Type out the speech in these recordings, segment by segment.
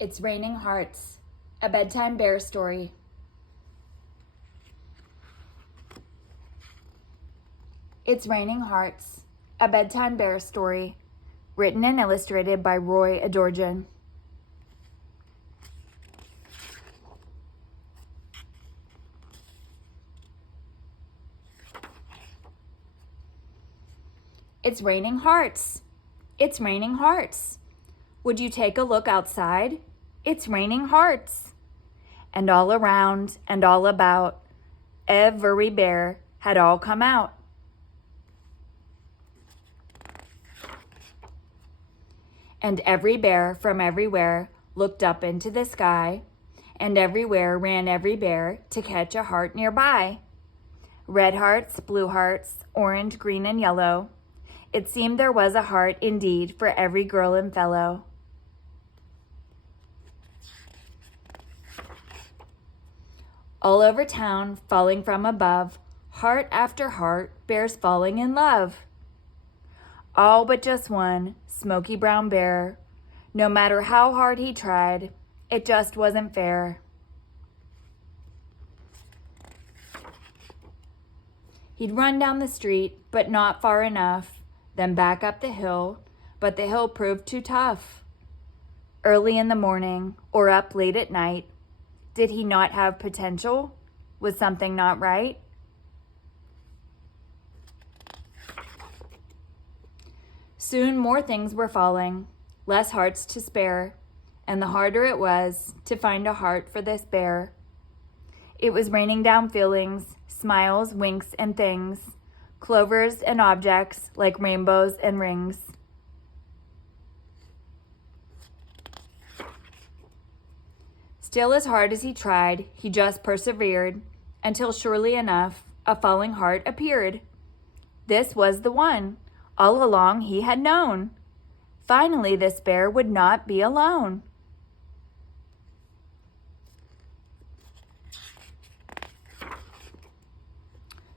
It's Raining Hearts, a bedtime bear story. It's Raining Hearts, a bedtime bear story, written and illustrated by Adorjan. It's raining hearts. It's raining hearts. Would you take a look outside? It's raining hearts. And all around and all about, every bear had all come out. And every bear from everywhere looked up into the sky, and everywhere ran every bear to catch a heart nearby. Red hearts, blue hearts, orange, green, and yellow. It seemed there was a heart indeed for every girl and fellow. All over town, falling from above, heart after heart, bears falling in love. All but just one, smoky brown bear. No matter how hard he tried, it just wasn't fair. He'd run down the street, but not far enough, then back up the hill, but the hill proved too tough. Early in the morning, or up late at night, did he not have potential? Was something not right? Soon more things were falling, less hearts to spare, and the harder it was to find a heart for this bear. It was raining down feelings, smiles, winks, and things, clovers and objects like rainbows and rings. Still, as hard as he tried, he just persevered, until surely enough, a falling heart appeared. This was the one. All along he had known. Finally, this bear would not be alone.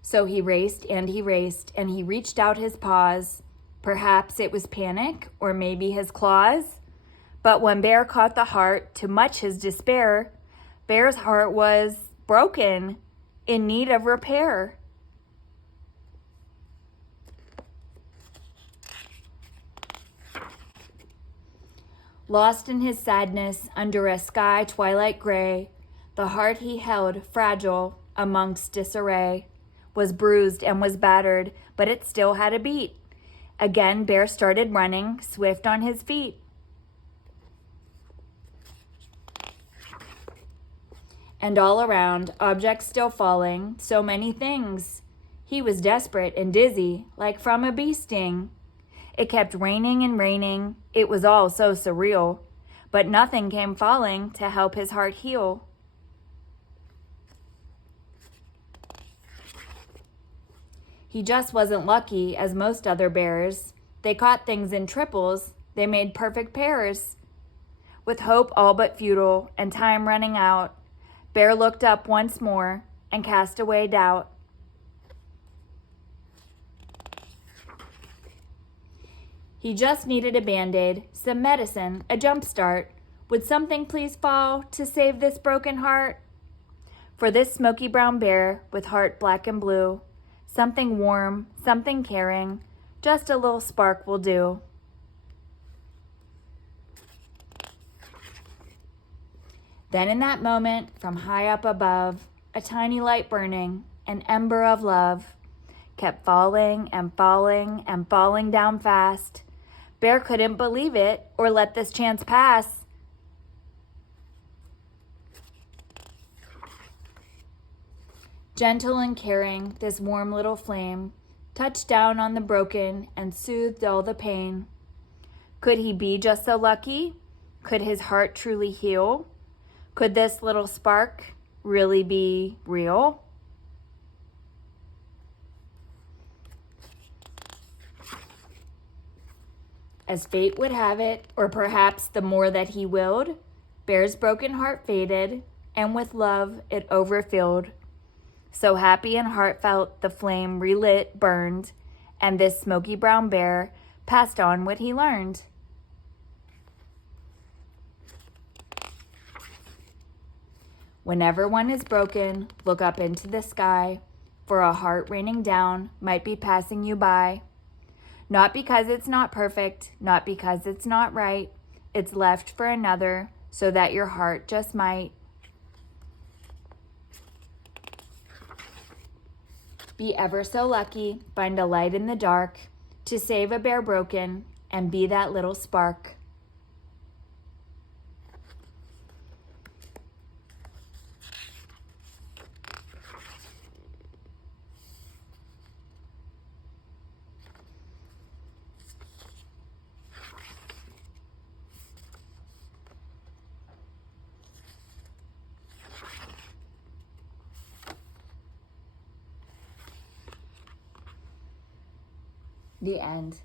So he raced, and he reached out his paws. Perhaps it was panic, or maybe his claws. But when Bear caught the heart, to much his despair, Bear's heart was broken, in need of repair. Lost in his sadness under a sky twilight gray, the heart he held, fragile, amongst disarray, was bruised and was battered, but it still had a beat. Again Bear started running, swift on his feet. And all around, objects still falling, so many things. He was desperate and dizzy, like from a bee sting. It kept raining and raining, it was all so surreal, but nothing came falling to help his heart heal. He just wasn't lucky as most other bears. They caught things in triples, they made perfect pairs. With hope all but futile and time running out, Bear looked up once more and cast away doubt. He just needed a Band-Aid, some medicine, a jump start. Would something please fall to save this broken heart? For this smoky brown bear with heart black and blue, something warm, something caring, just a little spark will do. Then in that moment, from high up above, a tiny light burning, an ember of love, kept falling and falling and falling down fast. Bear couldn't believe it or let this chance pass. Gentle and caring, this warm little flame touched down on the broken and soothed all the pain. Could he be just so lucky? Could his heart truly heal? Could this little spark really be real? As fate would have it, or perhaps the more that he willed, Bear's broken heart faded, and with love it overfilled. So happy and heartfelt the flame relit, burned, and this smoky brown bear passed on what he learned. Whenever one is broken, look up into the sky, for a heart raining down might be passing you by. Not because it's not perfect, not because it's not right, it's left for another, so that your heart just might be ever so lucky, find a light in the dark, to save a bear broken, and be that little spark. The end.